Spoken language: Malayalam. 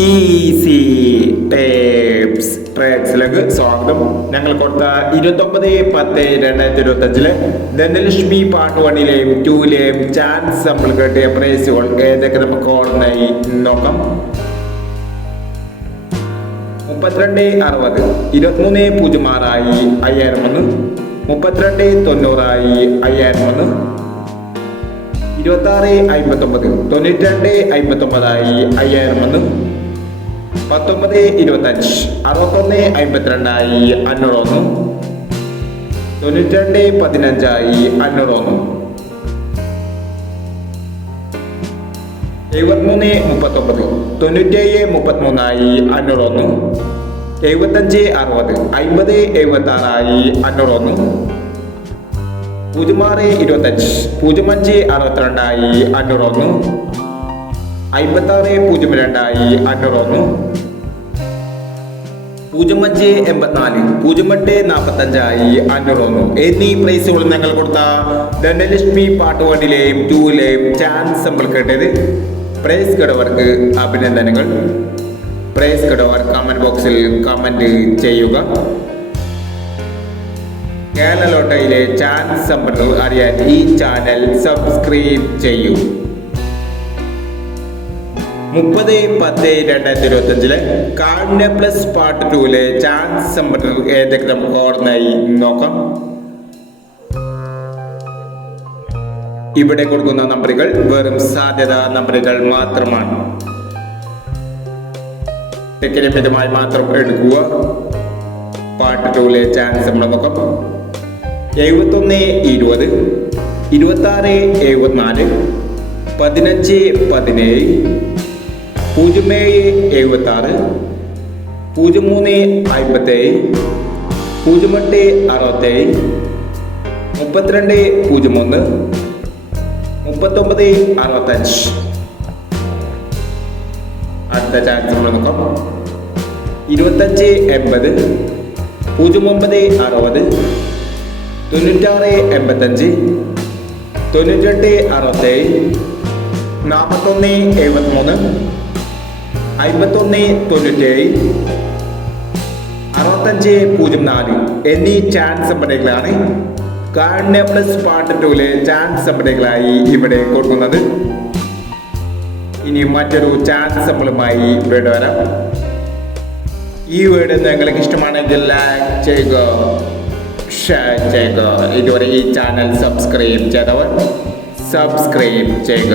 ഈസി ടേപ്സ് ട്രേഡ്സിലേക്ക് സ്വാഗതം. ഞങ്ങൾ കൊടുത്ത 29/10/2025 ധനലക്ഷ്മി പാർട്ട് 1ലെയും 2ലെയും ചാൻസ് സാമ്പിൾ കിട്ടിയ പ്രൈസുകൾ ഏതൊക്കെ നമുക്ക് ഓർമ്മയായി നോക്കാം. 32.60 23.06 5001, 32.90 5001, 26.59 92.59 5001, 19.25 61.52 501, 92.15 501, 73.39 97.33 501, 75.60 50.76 501, 06.25 05.62 501, 56.02 501, 05.84 08.45 501 എന്നീ പ്രൈസുകൾ ഞങ്ങൾ കൊടുത്ത ധനലക്ഷ്മി പാർട്ട് 1ലെയും 2ലെയും ചാൻസ് സാമ്പിൾ കേട്ടത്. പ്രൈസ് കേട്ടവർക്ക് അഭിനന്ദനങ്ങൾ. പ്രൈസ് കേട്ടവർ കമന്റ് ബോക്സിൽ കമന്റ് ചെയ്യുക. കേരള ലോട്ടറിയിലെ ചാൻസ് സാമ്പിൾ അറിയാൻ ഈ ചാനൽ സബ്സ്ക്രൈബ് ചെയ്യൂ. 30/10/2025 കാർഡിന്റെ പ്ലസ് പാർട്ട് 2ലെ ചാൻസ് സാമ്പിൾ ഏതൊക്കെ നമുക്ക് ഓർമ്മയായി നോക്കാം. ഇവിടെ കൊടുക്കുന്ന നമ്പറുകൾ വെറും സാധ്യത നമ്പറുകൾ മാത്രമാണ്. മിതമായി മാത്രം എടുക്കുക. പാർട്ട് 2ലെ ചാൻസ് സാമ്പിൾ നോക്കാം. 71-20 26-74 15-17 07-76 03-57 08-67 32-01 39-65. അടുത്ത ചാൻസ് നമ്മൾ നോക്കാം. 25-80 09-60 96-85 98-67 41-73 51-97 65-04 എന്നീ ചാൻസ് സമ്പന്നകളാണ് കാർഡിന്റെ പ്ലസ് പാർട്ട് 2ലെ ചാൻസ് സമ്പന്നകളായി ഇവിടെ കൊടുക്കുന്നത്. ഇനി മറ്റൊരു ചാൻസ് സമ്പളുമായി വീട് വരാം. ഈ വീഡിയോ നിങ്ങൾക്ക് ഇഷ്ടമാണെങ്കിൽ ലൈക്ക് ചെയ്യുക, ഷെയർ ചെയ്യുക. ഇതുവരെ ഈ ചാനൽ സബ്സ്ക്രൈബ് ചെയ്തവർ സബ്സ്ക്രൈബ് ചെയ്യുക.